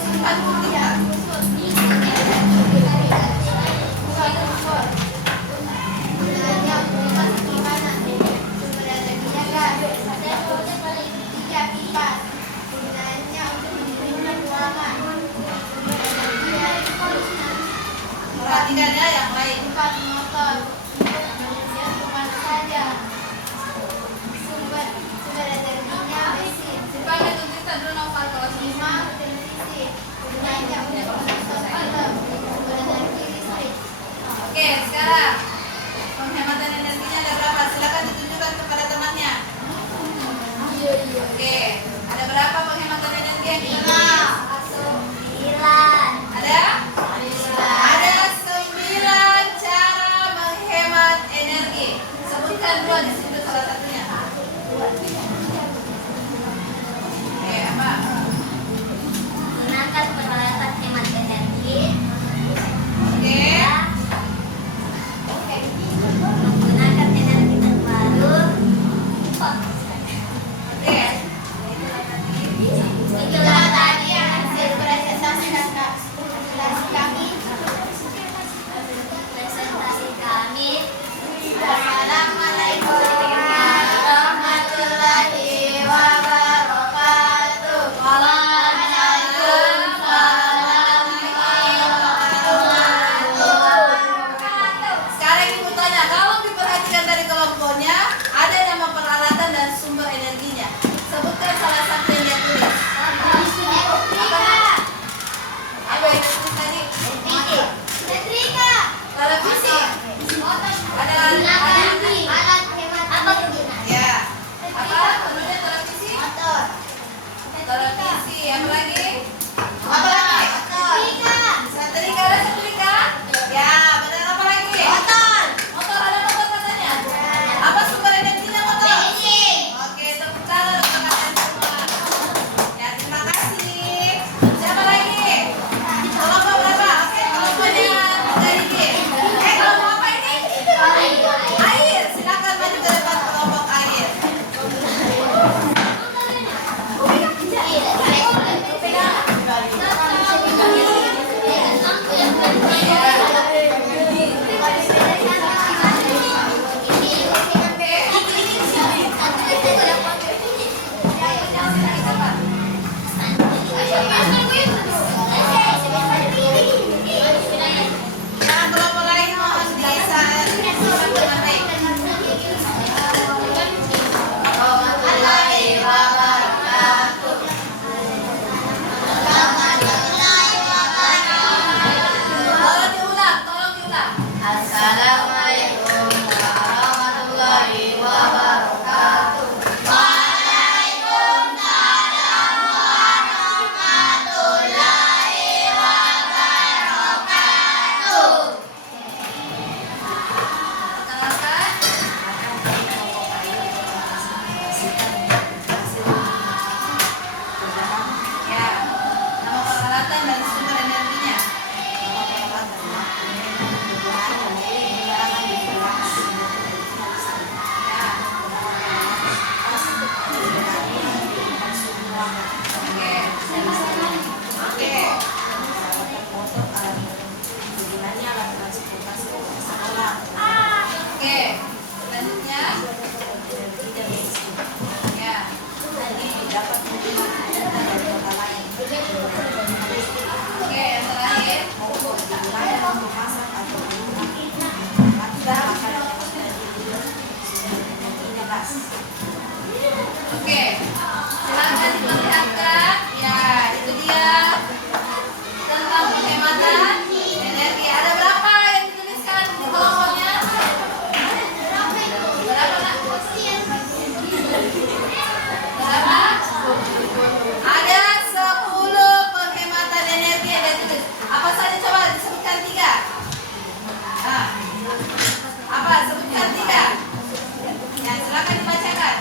simpan dulu ya. Perhatikan ya yang lain. Simpan itu kita dulu novel kalau Oke, sekarang penghematan energinya ada berapa? Silakan ditunjukkan kepada temannya. Oke, ada berapa penghematan energi yang kita tulis? Ada? Ada 9 cara menghemat energi. Sebutkan 2 di situ salah satunya. Oke, apa? Gunakan peralatan hemat energi. Oke. Menggunakan energi terbaru. Oke. Itulah tadi hasil presentasi kami. Assalamualaikum warahmatullahi wabarakatuh. Sekarang ibu tanya, kalau diperhatikan dari kelompoknya, ada nama peralatan dan sumber energinya. Sebutkan salah satu yang dia tulis. Apa yang dia tulis tadi? Televisi. Ada ya. Apa? Tentunya televisi. Televisi. Apa lagi? Apa lagi? Setrika ada setrika? Ya, benar apa lagi? Motor ada motor katanya. Apa sumber energinya motor? Oke, tepuk tangan untuk kalian semua. Ya, terima kasih. Siapa lagi? Kelompok berapa? Oke, kelompoknya Garigi. Kelompok apa ini? Air. Silakan maju ke depan kelompok air. Yang kelompok lain mohon disaat dengan baik. Warahmatullahi wabarakatuh. Tolong diulang. Assalamualaikum warahmatullahi wabarakatuh. Waalaikumsalam warahmatullahi wabarakatuh. Perkenalkan. Ya, nama peralatan dan sumber energinya. Oke, selanjutnya. Ya. Oke, yang terakhir. Oke, silakan diperlihatkan. Ya, itu dia tentang penghematan energi. Ada berapa yang dituliskan di kelompoknya? Berapa, Nak? Berapa? Ada 10 penghematan energi yang ditulis. Apa saja coba disebutkan 3. Nah, apa? Sebutkan 3. Ya, silakan dibacakan.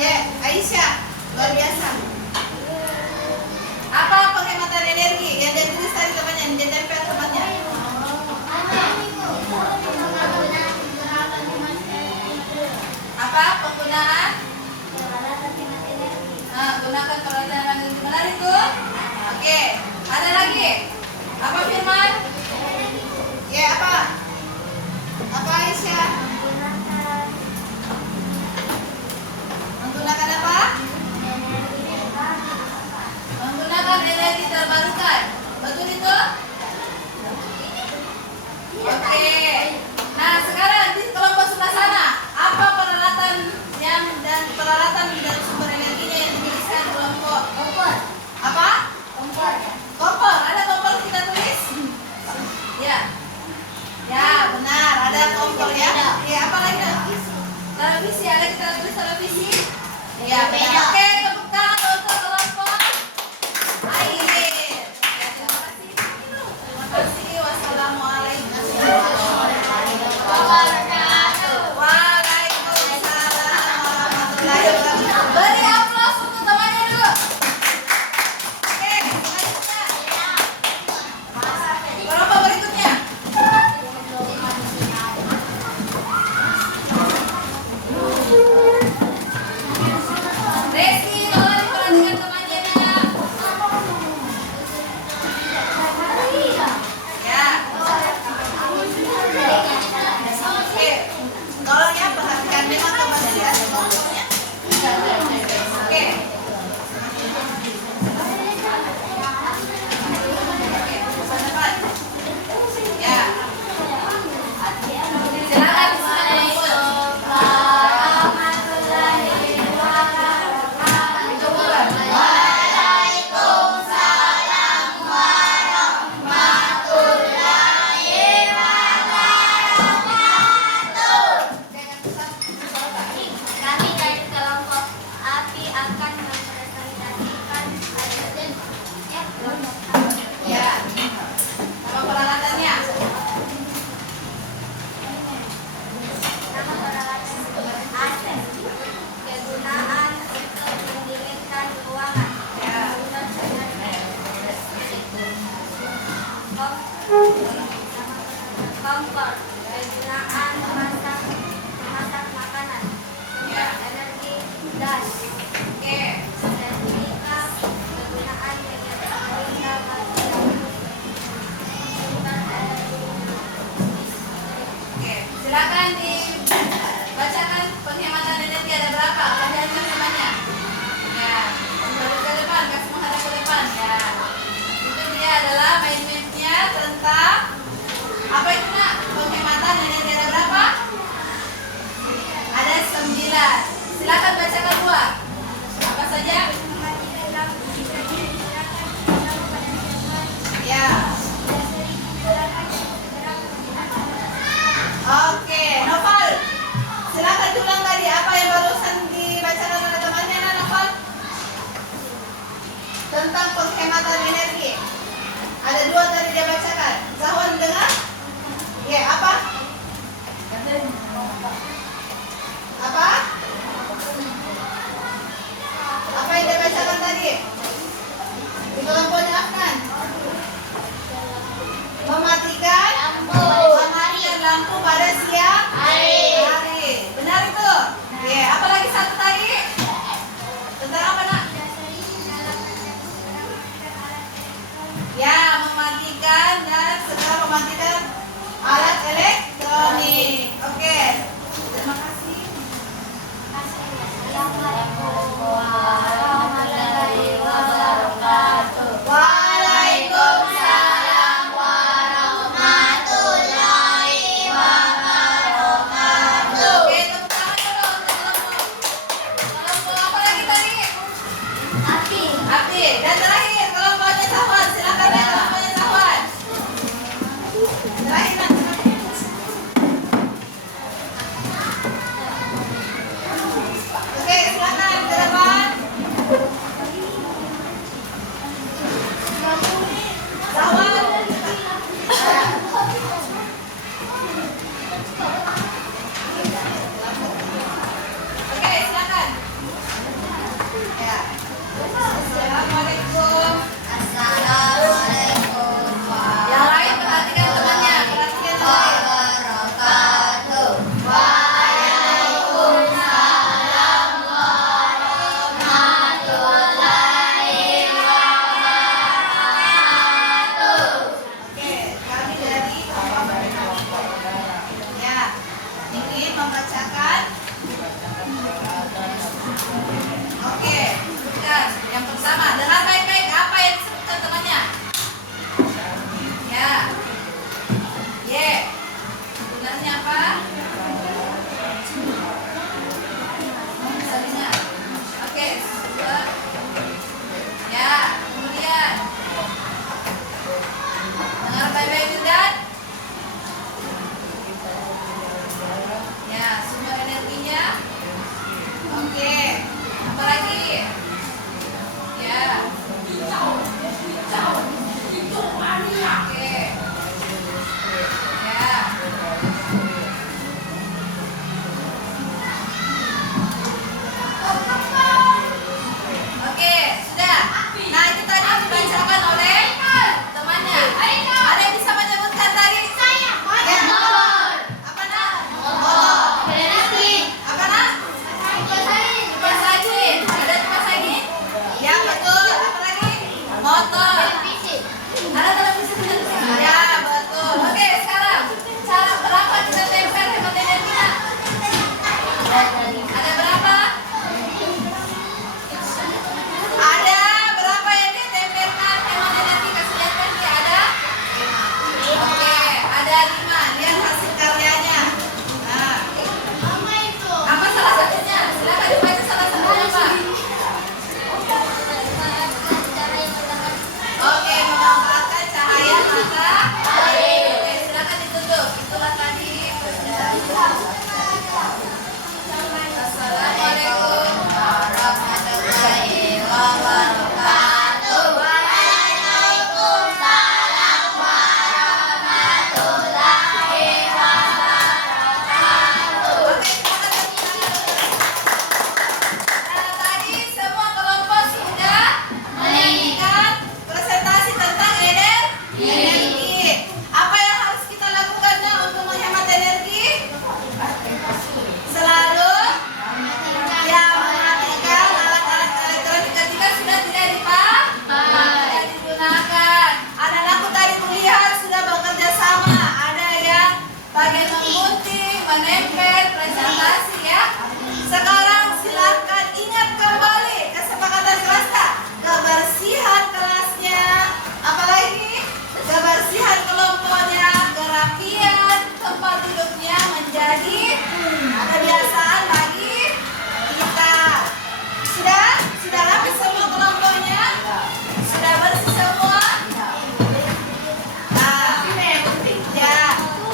Ya, Aisyah, luar biasa. Apa penghematan energi yang dia tulis tadi temannya, yang dia tempel temannya? Apa penggunaan? Gunakan peralatan yang benar itu. Oke, ada lagi? Apa Firman? Ya, apa? Apa Aisyah? Menggunakan apa? Menggunakan energi terbarukan. Betul itu? Oke. Nah, sekarang di kelompok sebelah sana, apa peralatan dan sumber energinya yang dituliskan kelompok? Kompor. Apa? Kompor. Kompor. Ada kompor kita tulis? Ya. Ya, benar. Ada kompor ya. Ya, apa lagi? Televisi. Ada kita tulis televisi? Ya, benar. Oke, tepuk tangan untuk kelompok air. Ya, terima kasih. Terima kasih. Wassalamualaikum warahmatullahi wabarakatuh. Waalaikumsalam warahmatullahi wabarakatuh. Beri aplaus untuk temannya dulu. Oke, selanjutnya. Kelompok berikutnya. Resi, tolong diperhatikan temannya nak. Ya. Oke, tolong ya perhatikan memang kebersihan kelompoknya. Oke. Oke, pesan depan. Ya. Silakan Kami dari kelompok api akan mempresentasikan ya. Nama peralatannya. nama peralatan AC, kegunaan untuk mendinginkan ruangan. Ya. Kompor, kegunaan memasak makanan. Ya. Energi gas. Oke. Sertifikat kegunaan energi Oke, silakan dibacakan penghematan energi ada berapa? Perhatikan semuanya. Ya, kembali ke depan, kasih menghadap ke depan ya. Itu dia adalah main mapnya tentang apa itu nak? Penghematan energi ada berapa? Ada 9. Silakan bacakan dua. Apa saja? Ya. Oke, Noval. Silakan ulang tadi apa yang barusan dibacakan oleh temannya, nah, Noval. Tentang penghematan energi. Ada 2 tadi dia bacakan. Zahwan dengar? Ya, apa? Apa? Apa yang dia bacakan tadi? Di kelompoknya Afnan. Mematikan lampu pada siang hari. Benar itu? Ya, apa lagi satu tadi? Tentang apa nak? Ya, mematikan dan segera mematikan alat elektronik. Oke. Terima kasih. Waalaikumsalam warahmatullahi wabarakatuh. Oke, tepuk tangan dulu untuk kelompok apa lagi tadi? Api. Dan terakhir kelompoknya Sahwan. Silakan ya kelompoknya Sahwan. Terakhir nak. Oke, silakan ke depan. Sahwan. Oke, silakan. Oke, sebutkan. Yang pertama, dengar baik-baik apa yang disebutkan temannya. Ya. Y. Sebenarnya apa? Misalnya. Oke, sebut. Ya, kemudian. Dengar baik-baik juga. Ya, sumber energinya. Oke. Apa lagi? Ya. Oke. Ya. Oke, sudah. Nah, itu tadi dibacakan oleh temannya. Ada yang bisa menyebutkan tadi? Saya. Apa nak? Apa nak? Kipas angin. Ada kipas angin? Ya, betul. Apa lagi? Motor. Ada televisi benar? Ya, betul. Oke, sekarang cara berapa kita tempel hemat energinya? Ada berapa? Ada berapa yang ditempelkan hemat energi? Kasih lihat kan dia ada? Oke, ada 5. Lihat hasil karyanya. Nah, apa salah satunya? Silakan dibaca salah satunya apa? Oke, memanfaatkan cahaya matahari. Oke, silakan ditutup. Itulah tadi Assalamualaikum warahmatullahi wabarakatuh. Oke, tadi semua kelompok sudah menyampaikan presentasi tentang energi. Apa yang harus kita lakukan untuk menghemat energi? Selalu ya mematikan alat-alat elektronik ketika sudah tidak tidak digunakan. Anak-anakku tadi melihat sudah bekerja sama. Ada yang bagian menggunting, menempel, presentasi ya. Sekarang silakan ingat kembali kesepakatan kelasnya, kebersihan kelasnya, apalagi kebersihan kelompoknya, kerapian tempat duduknya menjadi kebiasaan bagi kita. Sudah rapi semua kelompoknya? Sudah bersih semua? Nah, ya.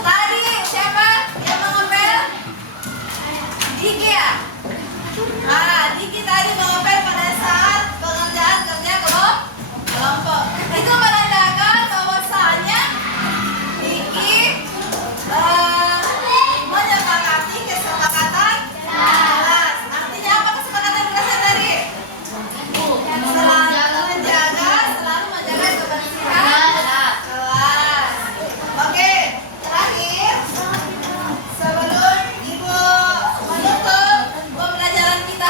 Tadi siapa yang mengepel? Diki ya? Diki tadi mengepel pada saat pengerjaan kerja kelompok. Itu menandakan bahwasanya Diki menyepakati kesepakatan kelas. Artinya apa kesepakatan kelasnya tadi? Selalu menjaga kebersihan kelas. Oke, terakhir sebelum Ibu menutup pembelajaran kita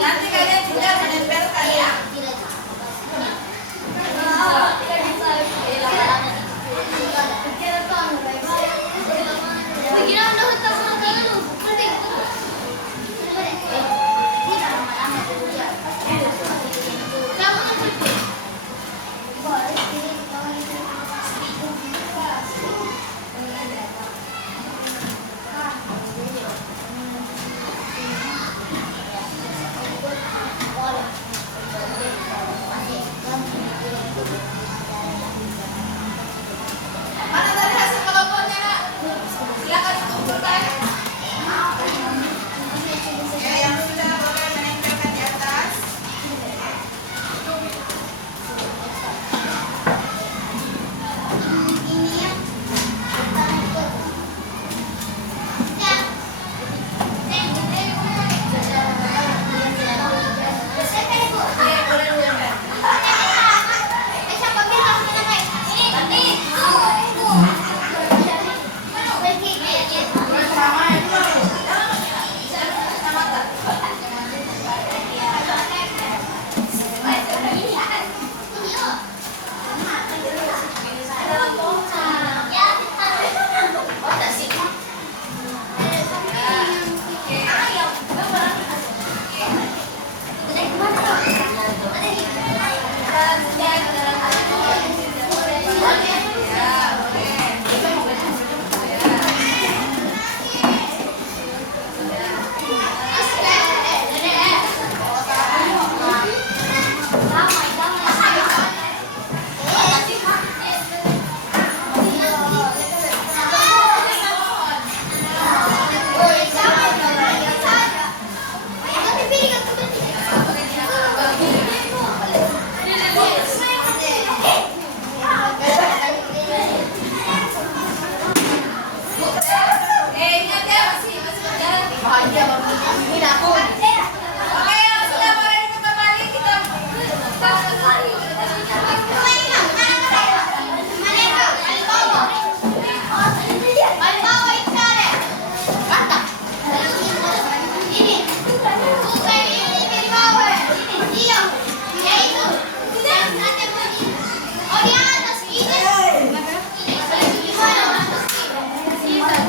Nanti kalian juga menempelkan ya. Mana tadi hasil kelompoknya, Nak? Silakan dikumpulkan. Ya, yang sudah boleh menempelkan di atas. Oke, boleh menempel. Sama ya dulu. Kacamata. Ingat ya, masih berjalan. Oke, yang sudah boleh dibuka kembali kita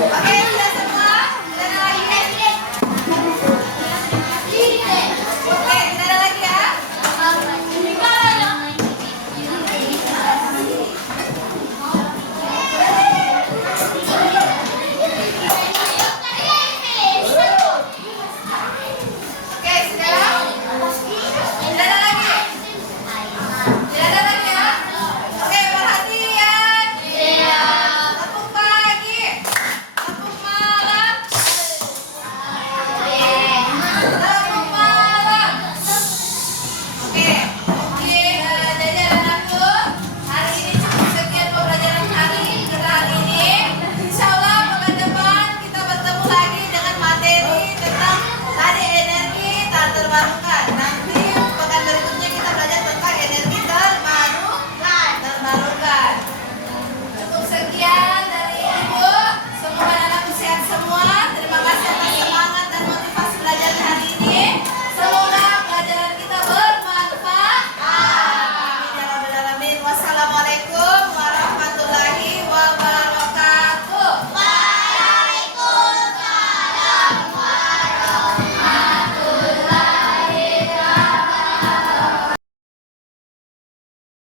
Oke, sudah semua? Tidak ada lagi? Oke, tidak ada lagi ya? Oke, sudah? Tidak ada lagi? Tidak ada lagi ya? Oke, perhatian. Tepuk pagi. Tepuk malam. Tepuk malam. Oke, mungkin jajaran aku hari ini cukup sekian pembelajaran kita hari ini. Insya Allah pekan depan kita bertemu lagi dengan materi tentang tadi energi tak terbarukan.